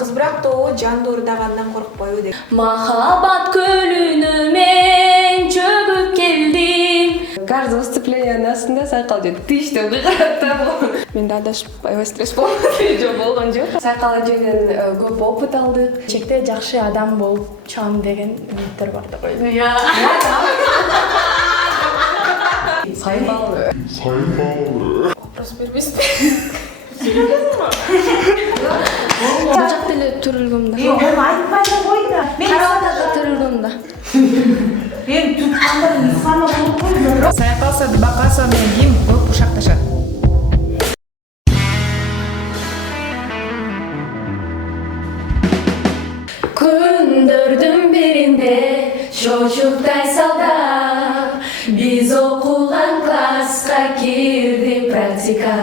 Kızbırak can doğurdagandan korkpoyu de. Махаббат көлүнө мен чөгүп келдим. Каждый выступлениянын астында сайкал жеп тийиштеп кыйгарат да. Мен да адашып аябай стресс болгон жок. Сайкал жеген көп опыт алдык. Чекте жакшы адам болуп чыгам деген үмүттөр бар да койду. Сайбалы. Вопрос бербесин. Жак деле төрөлгөм да. Yok, onu айтпай да қой да. Карабатада төрөлгөм да. Мен туткандар исламы болуп койду. Сайкалса бакаса менен ким көп кушакташат? Күндөрдүн биринде чочуктай салдап биз окуган класска кирди практика.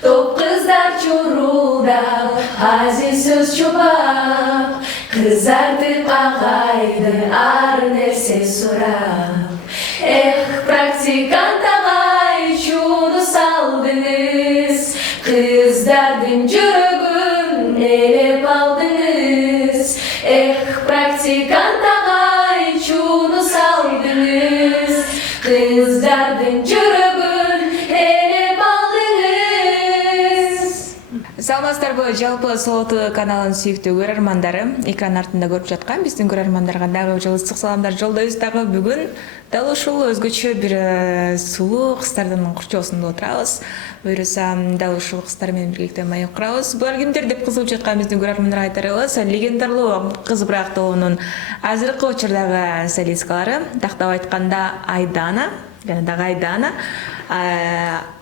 Топ кыздар чурулдап азиз сөз чубап кызартып агайды ар нерсе сурап. Эх, практикант агай чууну салдыңыз, кыздардын жүрөгүн ээлеп алдыңыз. Эх, практикант агай чууну салдыңыз, кыздардын жүрөгүн ээлеп алдыңыз. Саламатсыздарбы, жалпы Солоту каналынын сүйүктүү көрөрмандары, экран артында көрүп жаткан биздин көрөрмандарга дагы ысык саламдар жолдойбуз. Дагы бүгүн дал ушул өзгөчө бир сулуу кыздардын курчоосунда отурабыз. Буюрса дал ушул кыздар менен биргеликте маек курабыз. Булар кимдер деп кызыгып жаткан биздин көрөрмандарга айтарыбыз, легендарлуу Кызбырақ тобунун азыркы учурдагы солисткалары, тактап айтканда Айдана, жана дагы Айдана,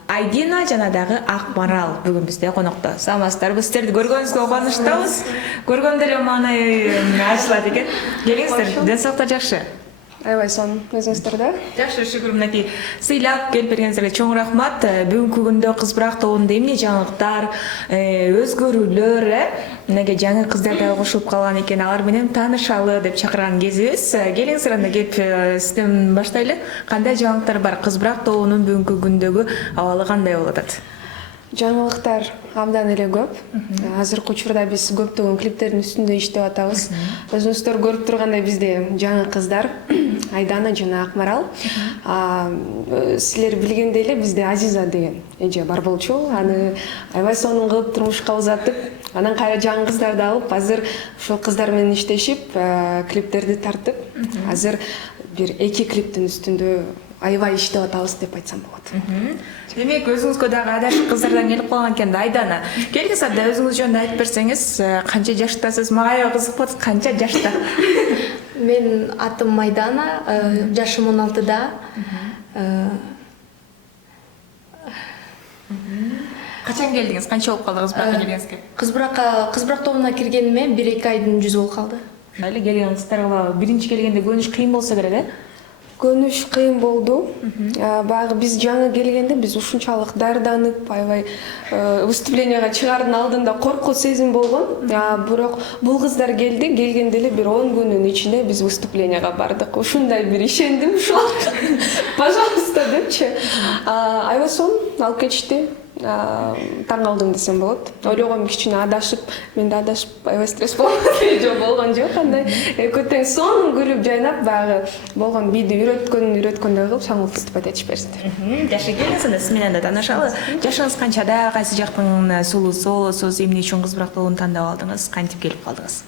Айдина жана дагы Акмарал бүгүн бизде конокто. Саламатсыздарбы, сиздерди көргөнүзгө кубанычтабыз. Көргөндө эле маанай ачылат экен. Келиңиздер, ден соолуктар жакшы. Аябай сонун өзүңүздөр да. Жакшы, шүгүр, мынакей сыйлап келип бергениңизге чоң рахмат. Бүгүнкү күндө Кызбырақ тобунда эмне жаңылыктар, өзгөрүүлөр, мынакей жаңы кыздар да кошулуп калган экен, алар менен таанышалы деп чакырган кезибиз. Келиңиздер, анда келип сизден баштайлы. Кандай жаңылыктар бар? Кызбырақ тобунун бүгүнкү күндөгү абалы кандай болуп атат? Жаңылыктар абдан эле көп. Азыркы учурда биз көптөгөн клиптердин үстүндө иштеп атабыз. Өзүңүздөр көрүп тургандай бизде жаңы кыздар Айдана жана Акмарал. Силер билгендей эле бизде Азиза деген эже бар болчу. Аны аябай сонун кылып турмушка узатып, анан кайра жаңы кыздарды алып, азыр ушул кыздар менен иштешип, клиптерди тартып, азыр бир 2 клиптин үстүндө аябай иштеп атабыз деп айтсам болот. Демек, өзүңүзгө дагы адашып кыздардан келип калган экен да, Айдана. Келгиз, анда өзүңүз жөнүндө айтып берсеңиз, канча жаштасыз? Мага аябай кызык болот, канча жашта? Мен атым Айдана, жашым 16-да. Качан келдиңиз? Канча болуп калды Кызбыракка келгениңизге? Кызбырақ тобуна киргениме 1-2 айдын жүзү болуп калды. Али келген кыздарга биринчи келгенде көнүш кыйын болсо керек, Көнүш кыйын болду. Баягы биз жаңы келгенде биз ушунчалык даярданып, аябай выступленияга чыгаардын алдында коркуу сезим болгон. Бирок бул кыздар келди, келгенде эле бир 10 күнүн ичинде биз выступленияга бардык. Ушундай бир ишендим, ушул. Пожалуйста депчи. Аябай сонун алып кетишти. Таң калдым десем болот. Ойлогом кичине адашып, мен да адашып аябай стресс болгон жок. Андай көтөң сонун күлүп жайнап, баягы болгон бийди үйрөткөндөй кылып чаңылып выступать этип беришти. Жашы келиңиз, анда сиз менен да таанышалы. Жашыңыз канчада, кайсы жактын сулуусу болосуз, эмне үчүн Кызбырақ тобун тандап алдыңыз, кантип келип калдыңыз?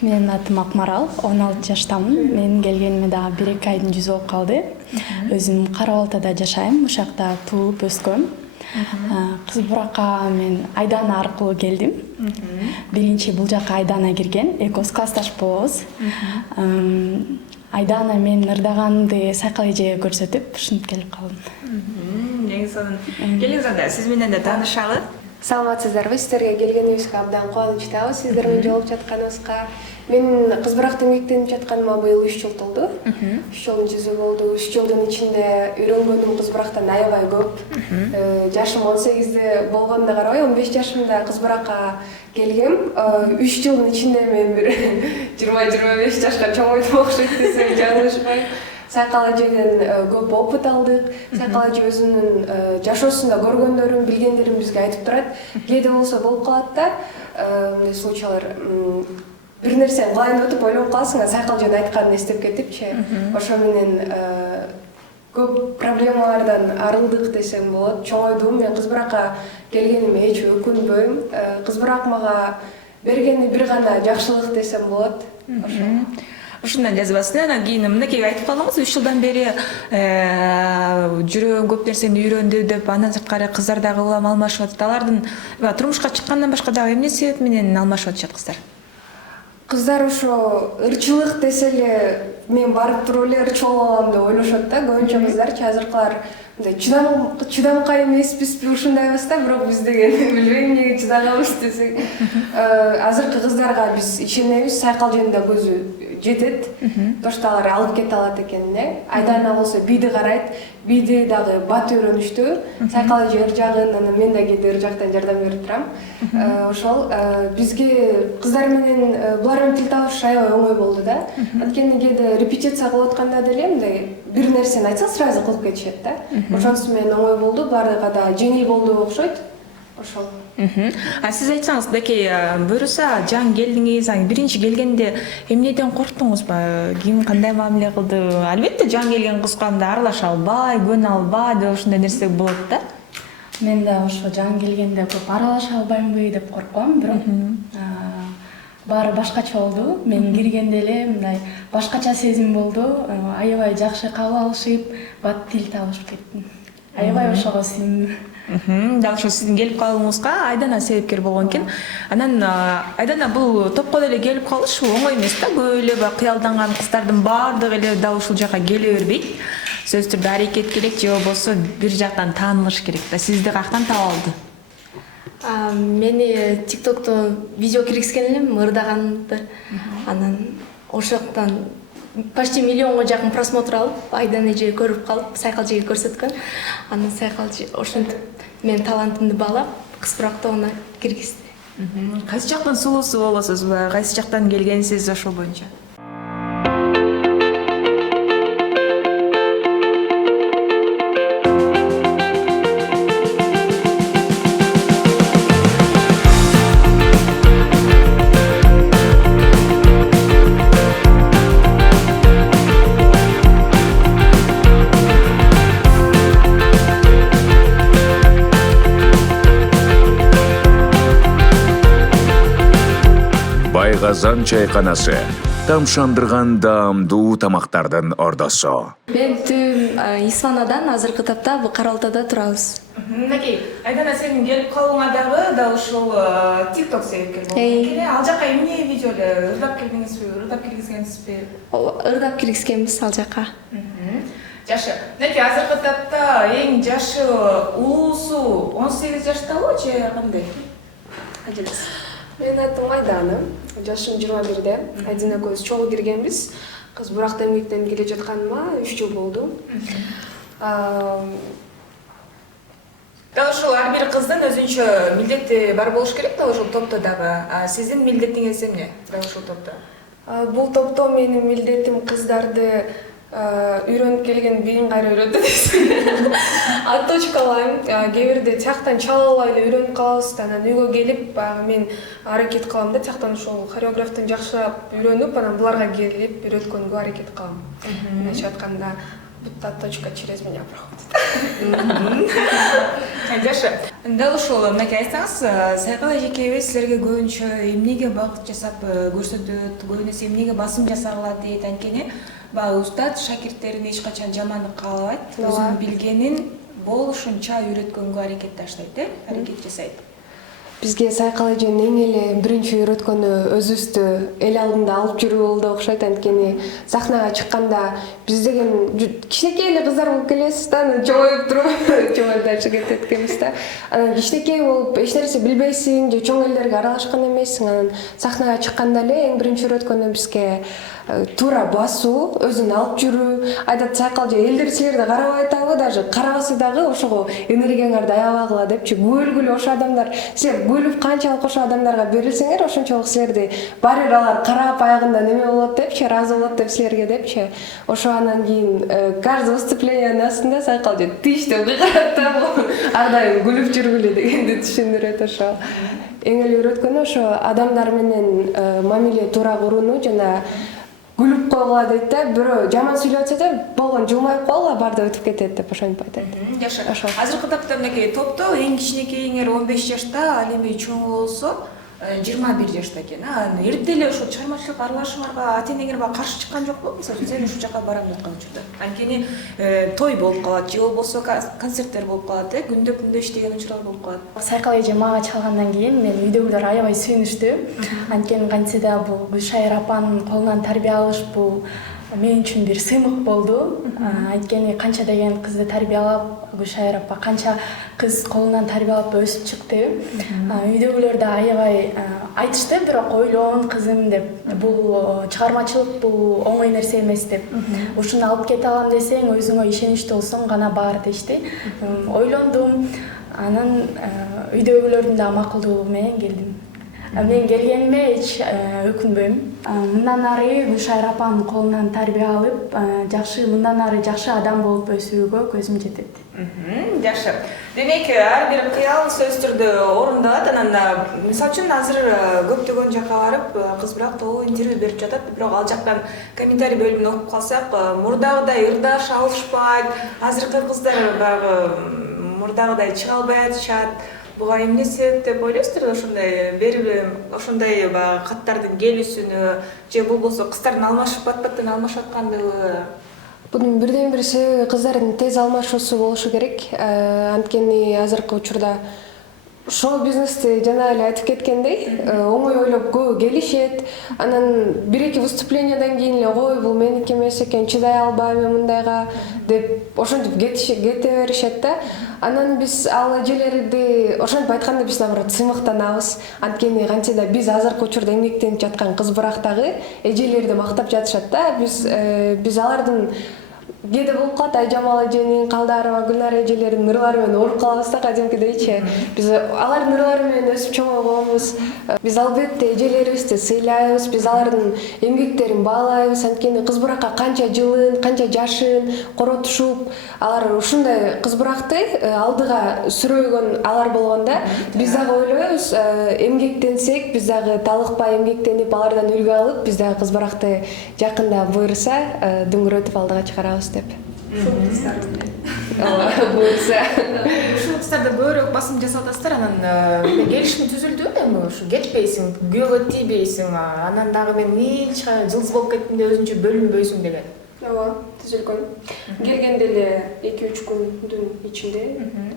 Менин атым Акмарал, 16 жаштамын. Менин келгениме дагы 1-2 айдын жүзү болуп калды. Өзүм Кара Балтада жашайм, ушакта туулуп өскөм. Кызбыракка мен Айдана аркылуу келдим. Биринчи бул жака Айдана кирген, экөөбүз классташ болобуз. Айдана мен ырдаганымды Сайкал эжеге көрсөтүп, ушинтип келип калдым. Эң сонун. Келиңиз, анда сиз менен да таанышалы. Саламатсыздарбы, сиздерге келгенибизге абдан кубанычтабыз, сиздер менен жолугуп жатканыбызга. Мен Кызбыракта мектенип жатканыма быйыл 3 жыл толду. 3 жылдын жүзү болду. 3 жылдын ичинде үйрөнгөнүм Кызбырактан аябай көп. Жашым 18де болгонуна карабай, 15 жашымда Кызбыракка келгем. 3 жылдын ичинде мен бир 20-25 жашка чоңойдум окшойт десем жаңылышпайм. Сайкал эжеден көп опыт алдык. Сайкал эже өзүнүн жашоосунда көргөндөрүн, билгендерин бизге айтып турат. Кээде болсо болуп калат да, мындай случайлар бир нерсени кылайын деп ойлоп каласың, Сайкалжан айтканын эстеп кетипчи. Ошо менен көп проблемалардан арылдык десем болот. Чоңойдум, мен кыз баракка келгениме эч өкүнбөйм. Кыз барак мага бергени бир гана жакшылык десем болот. Ушундан жазбасын, анан кийин мынакей айтып калдыңыз, 3 жылдан бери жүрөгүм көп нерсени үйрөндү деп, андан сырткары кыздар дагы улам алмашып атат. Алардын турмушка чыккандан башка дагы эмне себеп менен алмашып атышат кыздар? Кыздар ошо ырчылык десе эле мен барып туруп эле ырчы боло алам деп ойлошот да. Көбүнчө кыздарчы азыркылар мындай чыдамкай эмеспизби ушундайбыз да, бирок биз деген билбейм эмнеге чыдаганбыз десек. Азыркы кыздарга биз ишенебиз, Сайкалжанда көзү жетет. Тошталар алып кете алат экенине. Айдана болсо бийди карайт. Бийди дагы бат үйрөнүштү. Сайкалжы ыр жагын, анан мен да кээде ыр жактан жардам берип турам. Ошол бизге кыздар менен булар менен тил табыш аябай оңой болду да. Анткени кээде репетиция кылып атканда деле мындай бир нерсени айтсак сразу кылып кетишет да. Ошонусу менен оңой болду, буларга да жеңил болду окшойт. Ошол. Сиз айтсаңыз, мынакей буюрса жаңы келдиңиз, биринчи келгенде эмнеден корктуңузбу? Ким кандай мамиле кылды? Албетте жаңы келген кызга анда аралаша албай, көнө албай деп ушундай нерсе болот да. Мен да ошо жаңы келгенде көп аралаша албаймбы деп коркком, бирок баары башкача болду. Мен киргенде эле мындай башкача сезим болду. Аябай жакшы кабыл алышып, бат тил табышып кеттим. Аябай ошого сүйүндүм. Дал ошо сиздин келип калууңузга Айдана себепкер болгон экен. Анан Айдана бул топко деле келип калыш оңой эмес да. Көп эле кыялданган кыздардын баардыгы эле дал ушул жакка келе бербейт. Сөзсүз түрдө аракет керек же болбосо бир жактан таанылыш керек да. Сизди каяктан таап алды? Мени TikTokто видео киргизген элем, ырдаганды. Анан ошоктон почти миллионго жакын просмотр алып, Айдана эже көрүп калып, Сайкалжыга көрсөткөн. Анан Сайкалжы ошентип мен талантымды баалап, кыз проектовуна киргизди. Кайсы жактан сулуусу болосуз, кайсы жактан келгенсиз ошол боюнча? Байгазан чайканасы тамшандырган даамдуу тамактардын ордосу. Мен түм Исфанадан азыркы тапта Кара Алтада турабыз. Мынакей, Айдана сенин келип калууңа дагы да ушул TikTok себепкер болгон экен. Ал жака эмне видео эле ырдап келдиңизби, ырдап киргизгенсизби? Ырдап киргизгенбиз ал жака. Жашы. Мынакей азыркы тапта эң жашы улуусу 18 жаштабы же кандай? Кайдасыз? Мен атым Айдана. Жашым 21-де. Айдана экөөбүз чогуу киргенбиз. Кыз буракта эмгектен келе жатканыма 3 жыл болду. Дал ушул ар бир кыздын өзүнчө милдети бар болуш керек да ушул топто дагы. Сиздин милдетиңиз эмне? Дал ушул топто. Бул топто менин милдетим кыздарды үйрөнүп келген бийин кайра үйрөтүп отточкалайм. Кээ бирде тияктан чала алай эле үйрөнүп калабыз, анан үйгө келип баягы мен аракет кылам да тияктан ошол хореографтан жакшырап үйрөнүп, анан буларга келип үйрөткөнгө аракет кылам. Мындайча айтканда бутта точка через меня проходит. Жашы. Дал ушул мынакей айтсаңыз, Сайкал эжекебиз силерге көбүнчө эмнеге багыт жасап көрсөтөт, көбүнесе эмнеге басым жасагыла дейт, анткени баягы устат шакирттерин эч качан жамандык каалабайт. Өзүнүн билгенин болушунча үйрөткөнгө аракет таштайт, аракет жасайт. Бизге Сайкал эженин эң эле биринчи үйрөткөнү өзүбүздү эл алдында алып жүрүү болду окшойт. Анткени сахнага чыкканда биз деген кичинекей эле кыздар болуп келесиз да, чоңоюп туруп, чоң дальше кетет экенбиз да. Анан кичинекей болуп эч нерсе билбейсиң, же чоң элдерге аралашкан эмессиң. Анан сахнага чыкканда эле эң биринчи үйрөткөнү бизге туура басуу, өзүн алып жүрүү. Айтат Сайкал же элдер силерди карабай атабы, даже карабаса дагы ошого энергияңарды аябагыла депчи. Күбөлгүлө ошо адамдар, силер бөлүп канчалык ошо адамдарга берилсеңер, ошончолук силерди баары бир алар карап аягында неме болот депчи, ыраазы болот деп силерге депчи. Ошо анан кийин каждый выступлениянын астында Сайкал же тиш деп кыйкырат да, ар дайым күлүп жүргүлө дегенди түшүндүрөт ошо. эң эле үйрөткөнү ошо адамдар менен мамиле туура курууну жана күлүп койгула дейт да, бирөө жаман сүйлөп атса да болгон жылмайып койгула, баарды өтүп кетет деп ошентип айтат. Жакшы. Ошол. Азыркы тапта мынакей топто эң кичинекейиңер 15 жашта, ал эми чоңу болсо 21 жашта экен. Эрте эле ошо чыгармачылык аралашууларга ата-энеңер багы каршы чыккан жокпу? Мисалы сен ушул жака барам жаткан учурда. Анткени той болуп калат, же болбосо концерттер болуп калат, күндө иштеген учурлар болуп калат. Сайкал эже мага чалгандан кийин мен үйдөгүлөр аябай сүйүнүштү. Анткени кантсе да бул Гүлшайыр апанын колунан тарбия алыш бул мен үчүн бир сыймык болду. Анткени канча деген кызды тарбиялап, Гүлшайыр апа канча кыз колунан тарбиялап өсүп чыкты. Үйдөгүлөр да аябай айтышты, бирок ойлон кызым деп, бул чыгармачылык бул оңой нерсе эмес деп. Ушуну алып кете алам десең, өзүңө ишеничтүү болсоң гана бар дешти. Ойлондум, анан үйдөгүлөрдүн да макулдугу менен келдим. Мен келгениме эч өкүнбөйм. Мындан ары Гүлшайыр апанын колунан тарбия алып, мындан ары жакшы адам болуп өсүүгө көзүм жетет. Жакшы. Демек, ар бир кыял сөзсүз түрдө орундалат. Анан мисалы үчүн азыр көптөгөн жакка барып, кыз бирок тобу интервью берип жатат, бирок ал жактан комментарий бөлүмүн окуп калсак, мурдагыдай ырдаш алышпайт, азыркы кыздар баягы мурдагыдай чыга албай атышат. Буга эмне себеп деп ойлойсуздар? Ошондой баягы каттардын келүүсүнө же болбосо кыздардын алмашып бат-баттан алмашып аткандыгы? Бунун бирден бир себеби кыздардын тез алмашуусу болушу керек. Анткени азыркы учурда шоу-бизнести жана эле айтып кеткендей, оңой ойлоп көбү келишет. Анан бир-эки выступлениядан кийин эле ой, бул меники эмес экен, чыдай албайм мындайга деп ошентип кете беришет да. Анан биз ал эжелерди ошентип айтканда биз наоборот сыймыктанабыз. Анткени кантсе да биз азыркы учурда эмгектенип жаткан кыз бырактагы эжелерди мактап жатышат да. Биз алардын кээде болуп калат, Айжамал эженин, Калдарова, Гүлнара эжелердин ырлары менен ооруп калабыз да кадимкидейчи. Биз алардын ырлары менен өсүп чоңойгонбуз. Биз албетте эжелерибизди сыйлайбыз, биз алардын эмгектерин баалайбыз. Анткени кыз буракка канча жылын, канча жашын коротушуп, алар ушундай кыз буракты алдыга сүрөйгөн алар болгондо, биз дагы ойлойбуз, эмгектенсек, биз дагы талыкпай эмгектенип, алардан үлгү алып, биз дагы кыз буракты жакында буйрса, дүңгүрөтүп алдыга чыгарабыз деп. Буйрса. Ушул кыздарда көбүрөөк басым жасап атасыздар, анан келишим түзүлдү, эми ушу кетпейсиң, күйөөгө тийбейсиң, анан дагы мен эч жылдыз болуп кеттим деп өзүнчө бөлүнбөйсүң деген. Ооба, түзүлгөн. Келгенде эле 2-3 күндүн ичинде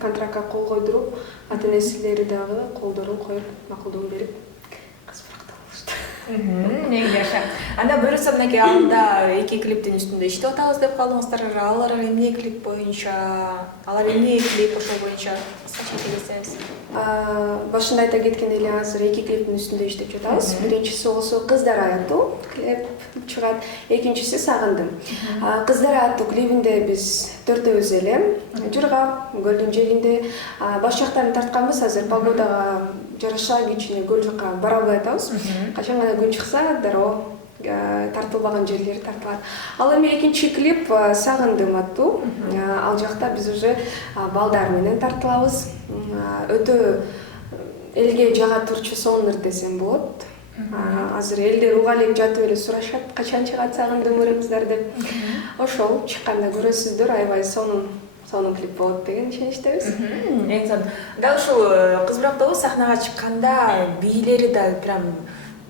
контрактка кол койдуруп, ата-энелери дагы колдорун коюп, макулдугун берип, кыз буракта болушту. Эң жакшы. Анда буюрса мынакей алдында 2 клиптин үстүндө иштеп атабыз деп калдыңыздар. Алар эмне клип боюнча, алар эмне клип ошол боюнча кыскача айтсаңыз. Башында айта кеткендей эле азыр 2 клиптин үстүндө иштеп жатабыз. Биринчиси болсо Кыздар аттуу клип чыгат, экинчиси Сагындым. Кыздар аттуу клибинде биз төртөөбүз эле жыргап, көлдүн жээгинде баш жактарын тартканбыз. Азыр погодага жараша кичине көл жакка бара албай атабыз. Качан гана күн чыкса, дароо тартылбаган жерлери тартылат. Ал эми экинчи клип Сагындым аттуу. Ал жакта биз уже балдар менен тартылабыз. Өтө элге жага турчу сонур десем болот. Азыр элдер угалеп жатып эле сурашат, качан чыгат Сагындым ырыңыздар деп. Ошол чыкканда көрөсүздөр, аябай сонун клип болот деген ишеничтебиз. Эң сонун. Дал ушул кыз бурактагы сахнага чыкканда бийлери да прям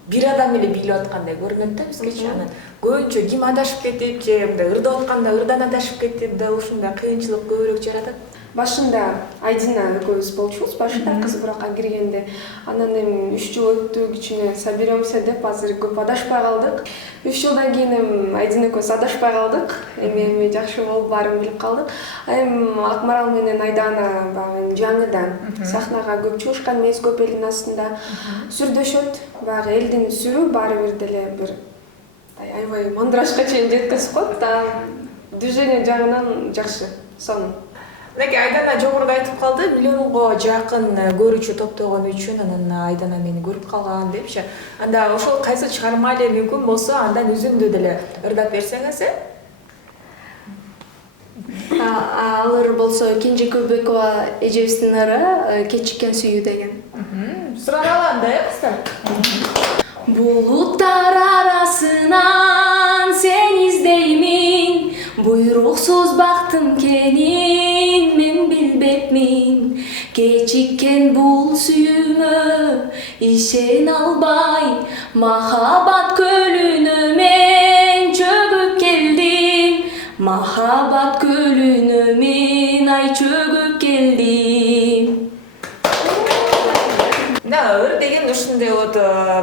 бир адам эле бийлеп аткандай көрүнөт да бизгечи. Анан көбүнчө ким адашып кетип же мындай ырдап атканда ырдан адашып кетип да ушундай кыйынчылык көбүрөөк жаратат. Башында Айдина экөөбүз болчубуз, башында кыз буракка киргенде. Анан эми 3 жыл өттү, кичине соберемся деп азыр көп адашпай калдык. 3 жылдан кийин эми Айдина экөөбүз адашпай калдык. Эми жакшы болуп баарын билип калдык. Эми Акмарал менен Айдана баягы жаңыдан сахнага көп чыгышкан эмес, көп элдин астында сүрдөшөт. Баягы элдин сүрү баары бир деле бир аябай мандырашка чейин жеткизип коет. Движение жагынан жакшы, сонун. Мынакей Айдана жогоруда айтып калды, миллионго жакын көрүүчү топтогон үчүн анан Айдана мени көрүп калган депчи. Анда ошол кайсы чыгарма эле мүмкүн болсо андан үзүндү деле ырдап берсеңиз. Алар болсо Кенже Көбөкова эжебиздин ыры Кечиккен сүйүү деген. сурана алам да, кыздар? Булуттар арасынан сен издеймин, буйруксуз бактым кенин мен билбепмин. Кечиккен бул сүйүүмө ишен албай, махабат көлүнө мен чөгүп келдим. Махабат көлүнө мен ай чөгүп келдим. Да, ыр деген ушундай вот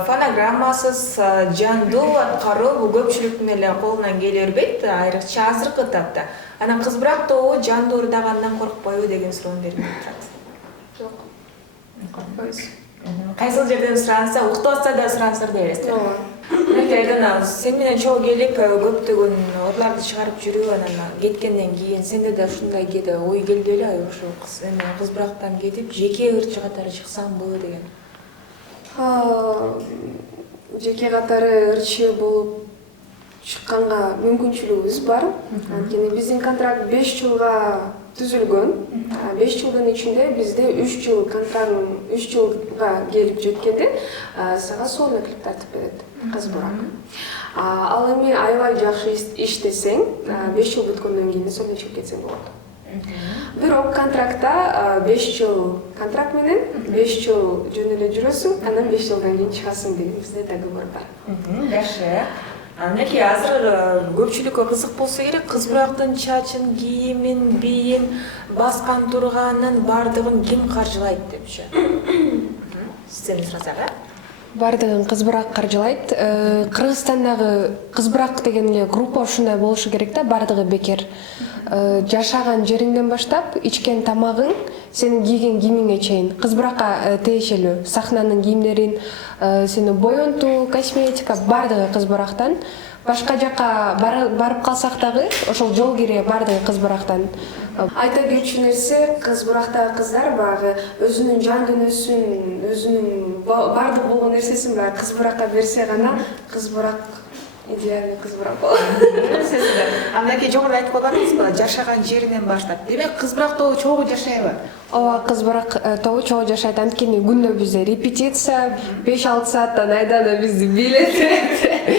фонограммасыз жандуу аткаруу бул көпчүлүктүн эле колунан келе бербейт, айрыкча азыркы тапта. Анан кыз бирок тобу жандуу ырдагандан коркпойбу деген суроону берип турат. Жок. Коркпойбуз. Кайсыл жерден суранса, уктап атса да суранса да бересиз. Ооба. Айдан сен менен чогуу келип көптөгөн орларды чыгарып жүрүп анан кеткенден кийин сенде да ушундай кээде ой келди беле, ошо кыз бирактан кетип жеке ырчы катары чыксамбы деген. Жеке катары ырчы болуп чыкканга мүмкүнчүлүгүбүз бар. Анткени биздин контракт 5 жылга түзүлгөн. 5 жылдын ичинде бизде 3 жыл контракт 3 жылга келип жеткенде сага сонуклук тартып берет кыз бурак. Ал эми аябай жакшы иштесең 5 жыл бүткөндөн кийин сонун чыгып кетсең болот. Бирок контрактта 5 жыл контракт менен 5 жыл жөн эле жүрөсүң, анан 5 жылдан кийин чыгасың деген бизде договор бар. Жакшы. Анеки азыр көпчүлүккө кызык болсо керек, кыз бурактын чачын, кийимин, биин, баскан турганын бардыгын ким каржылайт депчи. Сизден сурасак, Бардыгын кыз бурак каржылайт. Кыргызстандагы кыз бурак деген эле группа ушундай болушу керек да, бардыгы бекер. Жашаган жериңден баштап, ичкен тамагың, сенин кийген кийимиңе чейин кыз буракка тиешелүү. Сахнанын кийимдерин, сени боентуу, косметика бардыгы кыз бурактан. Башка жакка барып калсак дагы, ошол жол кире бардыгы кыз бурактан. Айта кетчү нерсе, кыз бурактагы кыздар багы өзүнүн жан дүйнөсүн, өзүнүн бардык болгон нерсесин баягы кыз буракка берсе гана кыз бурак идеальный кыз бурак болот. Андан жогоруда айтып койгонуңузбу, жашаган жеринен баштап. Демек кыз бурак тобу чогуу жашайбы? Ооба, кыз бурак тобу чогуу жашайт. Анткени күндө бизде репетиция 5-6 сааттан айдана бизди бийлетет.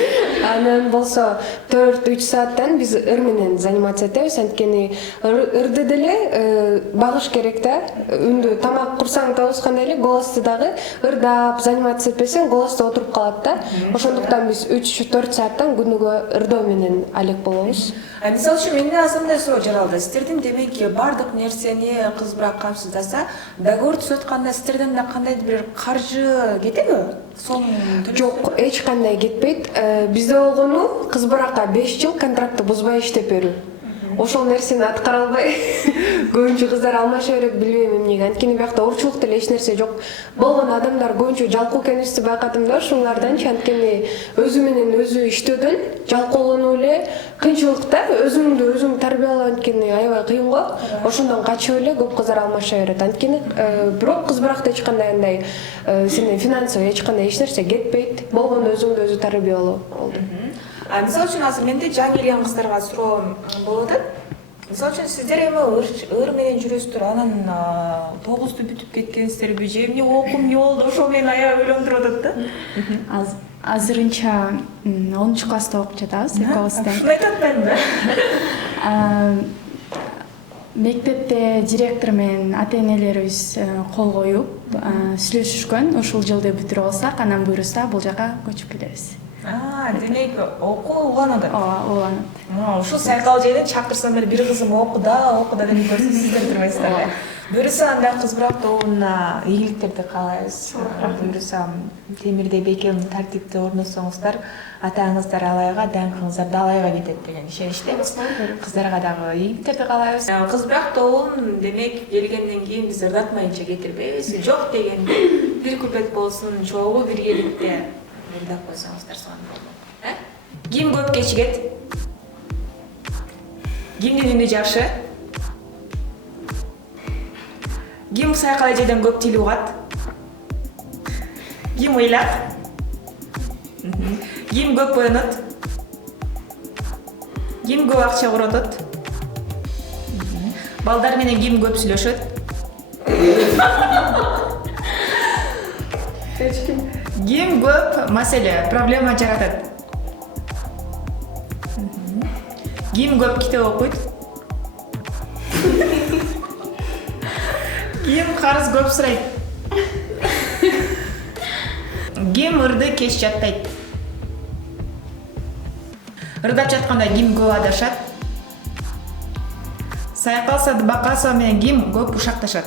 Анан болсо 4-3 сааттан биз ыр менен заниматься этебиз. Анткени ырды деле багыш керек да. Үндү тамак курсаң табышкандай эле голосты дагы ырдап заниматься этпесең голос да отуруп калат да. Ошондуктан биз 3-4 сааттан күнүгө ырдоо менен алек болобуз. Мисалы үчүн менде асындай суроо жаралды. Сиздердин демек бардык нерсени кыз бурак камсыздаса, договор түзүп атканда сиздерден да кандайдыр бир каржы кетеби? Сом Жок, эч кандай кетпейт. Бизде болгону кыз буракка 5 жыл контрактты бузбай иштеп берүү. Ошол нерсени аткара албай көбүнчө кыздар алмаша берет, билбейм эмнеге. Анткени биякта урчулук деле эч нерсе жок. Болгон адамдар көбүнчө жалкоо экенибизди байкадым да, ушуңардан. Анткени өзү менен өзү иштөөдөн жалкоолонуу эле кыйынчылык да. Өзүңдү өзүң тарбиялоо анткени аябай кыйын го. Ошондон качып эле көп кыздар алмаша берет. Анткени бирок кыз буракта эч кандай андай сенин финансовый эч кандай эч нерсе кетпейт. Болгону өзүңдү өзү тарбиялоо болду. Мисалы үчүн азыр менде жаңы келген кыздарга суроо болуп атат. Мисалы үчүн сиздер эми ыр менен жүрөсүздөр, анан 9-ту бүтүп кеткенсиздерби, же эмне окуп эмне болду, ошол мени аябай ойлондуруп атат да. Азырынча 10 класста окуп жатабыз, экөөбүз да. Ушуну айтат да. Мектепте директор менен ата-энелерибиз кол коюп сүйлөшүшкөн. Ушул жылды бүтүрүп алсак, анан буйруса бул жака көчүп кетебиз. Демек окуу уланат. Ооба, уланат. Ушул сайкал жерден чакырсам бир кызым окуда деп көрсө сиздер турбайсыздар. Буюрса анда кыз бурак тобуна ийгиликтерди каалайбыз. Буюрса темирдей бекем тартипти орнотсоңуздар, атаңыздар алайга, даңкыңыздар далайга кетет деген ишеничтебиз. Кыздарга дагы ийгиликтерди каалайбыз. Кыз бурак тобун демек келгенден кийин биз ырдатмайынча кетирбейбиз. Жок дегенде бир куплет болсун, чогуу биргеликте ырдап койсоңуздар сонун болот. Ким көп кечигет? Кимдин үнү жакшы? Ким сайкал эжеден көп тил угат? Ким ыйлак? Ким көп боенот? Ким көп акча коротот? Балдар менен ким көп сүйлөшөт? эч ким. Ким көп маселе, проблема жаратат? Ким көп китеп окуйт? Ким карыз көп сурайт? Ким ырды кеч жаттайт? Ырдап жатканда ким көп адашат? Сайкал Садыбакасова менен ким көп ушакташат?